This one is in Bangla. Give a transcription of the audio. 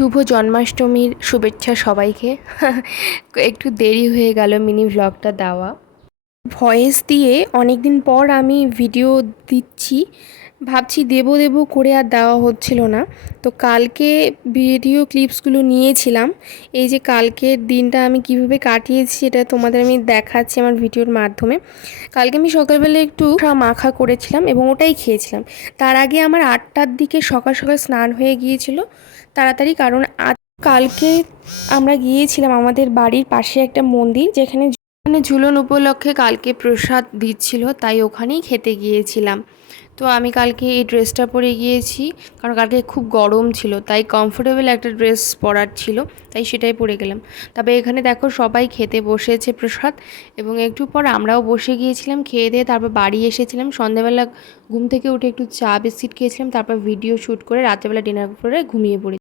শুভ জন্মাষ্টমীর শুভেচ্ছা সবাইকে। একটু দেরি হয়ে গেল মিনি ভ্লগটা দেওয়া। ভয়েস দিয়ে অনেক দিন পর আমি ভিডিও দিচ্ছি, ভাবছি দেবো করে আর দেওয়া হচ্ছিল না। তো কালকে ভিডিও ক্লিপসগুলো নিয়েছিলাম। এই যে কালকের দিনটা আমি কিভাবে কাটিয়েছি এটা তোমাদের আমি দেখাচ্ছি আমার ভিডিওর মাধ্যমে। কালকে আমি সকালবেলা একটু মাখা করেছিলাম এবং ওটাই খেয়েছিলাম। তার আগে আমার 8টার দিকে সকাল সকাল স্নান হয়ে গিয়েছিল তাড়াতাড়ি, কারণ কালকে আমরা গিয়েছিলাম আমাদের বাড়ির পাশে একটা মন্দির, যেখানে ঝুলন উপলক্ষে কালকে প্রসাদ দিচ্ছিল, তাই ওখানেই খেতে গিয়েছিলাম। তো আমি কালকে এই ড্রেসটা পরে গিয়েছি, কারণ কালকে খুব গরম ছিল, তাই কমফোর্টেবল একটা ড্রেস পরার ছিল, তাই সেটাই পরে গেলাম। তবে এখানে দেখো সবাই খেতে বসেছে প্রসাদ, এবং একটু পর আমরাও বসে গিয়েছিলাম। খেয়ে দিয়ে তারপর বাড়ি এসেছিলাম। সন্ধ্যাবেলা ঘুম থেকে উঠে একটু চা বিস্কিট খেয়েছিলাম, তারপর ভিডিও শ্যুট করে রাত্রেবেলা ডিনার করে ঘুমিয়ে পড়ি।